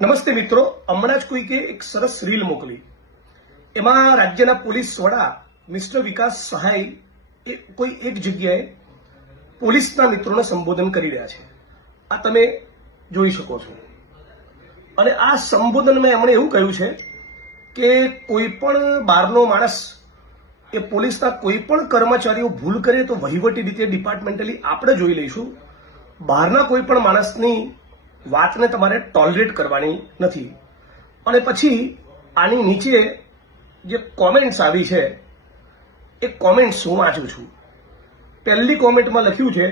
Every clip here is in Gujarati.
નમસ્તે મિત્રો, હમણાં જ કોઈકે એક સરસ રીલ મોકલી. એમાં રાજ્યના પોલીસ વડા મિસ્ટર વિકાસ સહાય એ કોઈ એક જગ્યાએ પોલીસના મિત્રોને સંબોધન કરી રહ્યા છે. આ તમે જોઈ શકો છો. અને આ સંબોધનમાં એમણે એવું કહ્યું છે કે કોઈ પણ બહારનો માણસ એ પોલીસના કોઈ પણ કર્મચારીઓ ભૂલ કરે તો વહીવટી રીતે ડિપાર્ટમેન્ટલી આપણે જોઈ લઈશું. બહારના કોઈ પણ માણસની વાતને તમારે ટોલરેટ કરવાની નથી. અને પછી આની નીચે જે કોમેન્ટ્સ આવી છે એ કોમેન્ટ્સ હું વાંચું છું. પહેલી કોમેન્ટમાં લખ્યું છે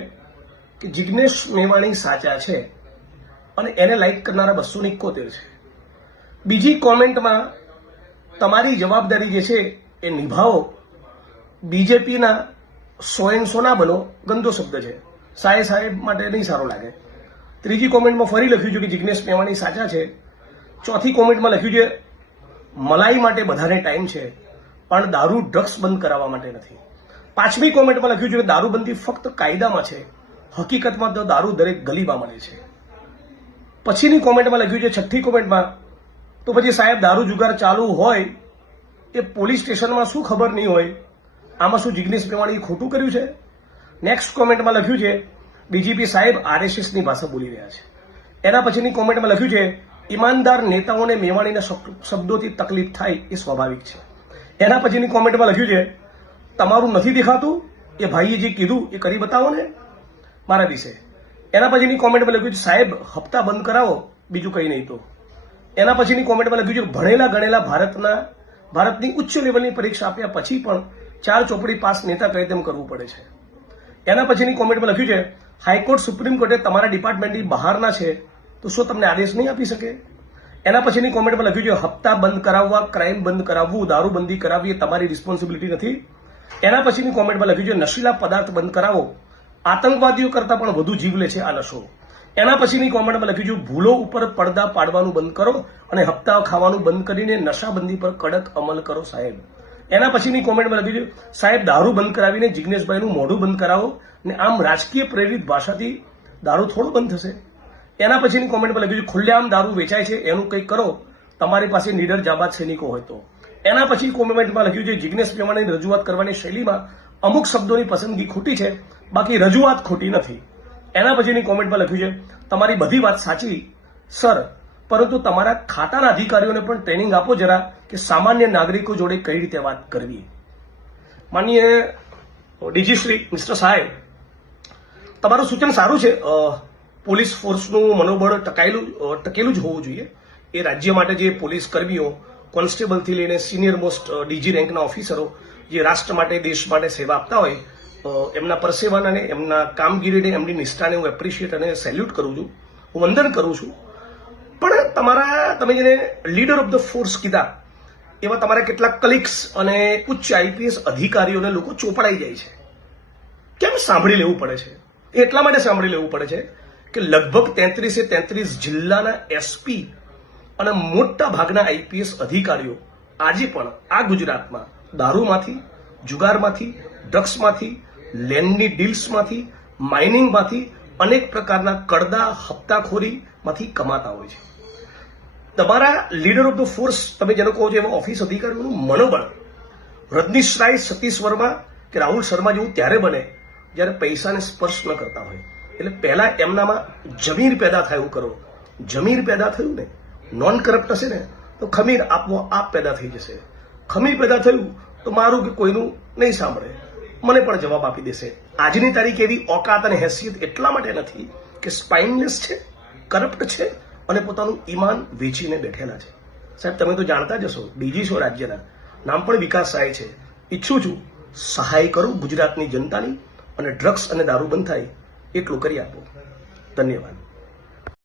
કે જિગ્નેશ મેવાણી સાચા છે અને એને લાઈક કરનારા 271 છે. બીજી કોમેન્ટમાં તમારી જવાબદારી જે છે એ નિભાવો, બીજેપીના 100 ના બનો, ગંદો શબ્દ છે, સાહેબ માટે નહીં સારો લાગે. ત્રીજી કોમેન્ટમાં ફરી લખ્યું છે કે જિગ્નેશ મેવાણી સાચા છે. ચોથી કોમેન્ટમાં લખ્યું છે મલાઈ માટે બધાને ટાઈમ છે પણ દારૂ ડ્રગ્સ બંધ કરાવવા માટે નથી. પાંચમી કોમેન્ટમાં લખ્યું છે કે દારૂબંધી ફક્ત કાયદામાં છે, હકીકતમાં તો દારૂ દરેક ગલીમાં મળે છે. પછીની કોમેન્ટમાં લખ્યું છે, છઠ્ઠી કોમેન્ટમાં, તો પછી સાહેબ દારૂ જુગાર ચાલુ હોય એ પોલીસ સ્ટેશનમાં શું ખબર નહીં હોય? આમાં શું જિગ્નેશ મેવાણીએ ખોટું કર્યું છે? નેક્સ્ટ કોમેન્ટમાં લખ્યું છે ડીજીપી સાહેબ આરએસએસની ભાષા બોલી રહ્યા છે. એના પછીની કોમેન્ટમાં લખ્યું છે ઈમાનદાર નેતાઓને મેવાણીના શબ્દોથી તકલીફ થાય એ સ્વાભાવિક છે. એના પછીની કોમેન્ટમાં લખ્યું છે તમારું નથી દેખાતું, એ ભાઈએ જે કીધું એ કરી બતાવો ને મારા વિશે. એના પછીની કોમેન્ટમાં લખ્યું છે સાહેબ હપ્તા બંધ કરાવો, બીજું કંઈ નહીં. તો એના પછીની કોમેન્ટમાં લખ્યું છે ભણેલા ગણેલા ભારતની ઉચ્ચ લેવલની પરીક્ષા આપ્યા પછી પણ 4 ચોપડી પાસ નેતા કહે તેમ કરવું પડે છે. એના પછીની કોમેન્ટમાં લખ્યું છે હાઈકોર્ટ સુપ્રીમ કોર્ટે તમારા ડિપાર્ટમેન્ટની બહારના છે તો શું તમને આદેશ નહીં આપી શકે? એના પછીની કોમેન્ટમાં લખ્યું છે હપ્તા બંધ કરાવવા, ક્રાઇમ બંધ કરાવવું, દારૂબંધી કરાવવી એ તમારી રિસ્પોન્સિબિલિટી નથી. એના પછીની કોમેન્ટમાં લખ્યું છે નશીલા પદાર્થ બંધ કરાવો, આતંકવાદીઓ કરતા પણ વધુ જીવ લે છે આ નશો. એના પછીની કોમેન્ટમાં લખ્યું છે ભૂલો ઉપર પડદા પાડવાનું બંધ કરો અને હપ્તા ખાવાનું બંધ કરીને નશાબંધી પર કડક અમલ કરો સાહેબ. એના પછીની કોમેન્ટમાં લખ્યું છે સાહેબ દારૂ બંધ કરાવીને જિગ્નેશભાઈનું મોઢું બંધ કરાવો ને આમ રાજકીય પ્રેરિત ભાષાથી દારૂ થોડો બંધ થશે. એના પછીની કોમેન્ટમાં લખ્યું છે ખુલ્લેઆમ દારૂ વેચાય છે એનું કંઈક કરો, તમારી પાસે નીડર જાબાદ સૈનિકો હોય તો. એના પછી કોમેન્ટમાં લખ્યું છે જિગ્નેશ મેવાણીની રજૂઆત કરવાની શૈલીમાં અમુક શબ્દોની પસંદગી ખોટી છે, બાકી રજૂઆત ખોટી નથી. એના પછીની કોમેન્ટમાં લખ્યું છે તમારી બધી વાત સાચી સર, પરંતુ તમારા ખાતાના અધિકારીઓને પણ ટ્રેનિંગ આપો જરા કે સામાન્ય નાગરિકો જોડે કઈ રીતે વાત કરવી. માનનીય ડીજી શ્રી મિસ્ટર સાહેબ, તમારું સૂચન સારું છે. પોલીસ ફોર્સનું મનોબળ ટકેલું જ હોવું જોઈએ. એ રાજ્ય માટે જે પોલીસ કર્મીઓ કોન્સ્ટેબલથી લઈને સિનિયર મોસ્ટ ડીજી રેન્કના ઓફિસરો જે રાષ્ટ્ર માટે દેશ માટે સેવા આપતા હોય, એમના પરસેવાને અને એમના કામગીરીને એમની નિષ્ઠાને હું એપ્રિશિએટ અને સેલ્યુટ કરું છું, હું વંદન કરું છું. પણ તમે જેને લીડર ઓફ ધ ફોર્સ કીધા એવા તમારા કેટલાક કલીગ્સ અને ઉચ્ચ આઈપીએસ અધિકારીઓને લોકો ચોપડાઈ જાય છે. કેમ સાંભળી લેવું પડે છે? એટલા માટે સાંભળી લેવું પડે છે કે લગભગ 33 જિલ્લાના એસપી અને મોટા ભાગના આઈપીએસ અધિકારીઓ આજે પણ આ ગુજરાતમાં દારૂમાંથી, જુગારમાંથી, ડ્રગ્સમાંથી, લેન્ડની ડીલ્સમાંથી, માઇનિંગમાંથી, અનેક પ્રકારના કડદા હપ્તાખોરીમાંથી કમાતા હોય છે. તમારા લીડર ઓફ ધ ફોર્સ તમે જેનો કહો છો એવા ઓફિસ અધિકારીઓનું મનોબળ રજનીશ રાય, સતીશ વર્મા કે રાહુલ શર્મા જેવું ત્યારે બને જ્યારે પૈસાને સ્પર્શ ન કરતા હોય. એટલે પહેલા એમનામાં જમીર પેદા થયું કરો. જમીર પેદા થયું ને, નોન કરપ્ટ હશે ને તો ખમીર આપોઆપ પેદા થઈ જશે. ખમીર પેદા થયું તો મારું કે કોઈનું નહીં સાંભળે, મને પણ જવાબ આપી દેશે. આજની તારીખ એવી ઓકાત અને હેસિયત એટલા માટે નથી કે સ્પાઇનલેસ છે, કરપ્ટ છે અને પોતાનું ઈમાન વેચીને બેઠેલા છે. સાહેબ તમે તો જાણતા જ હશો, ડીજી છો રાજ્યના, નામ પણ વિકાસ સહાય છે. ઈચ્છું છું સહાય કરું ગુજરાતની જનતાની અને ડ્રગ્સ અને દારૂ બંધ થાય એટલું કરી આપો. ધન્યવાદ.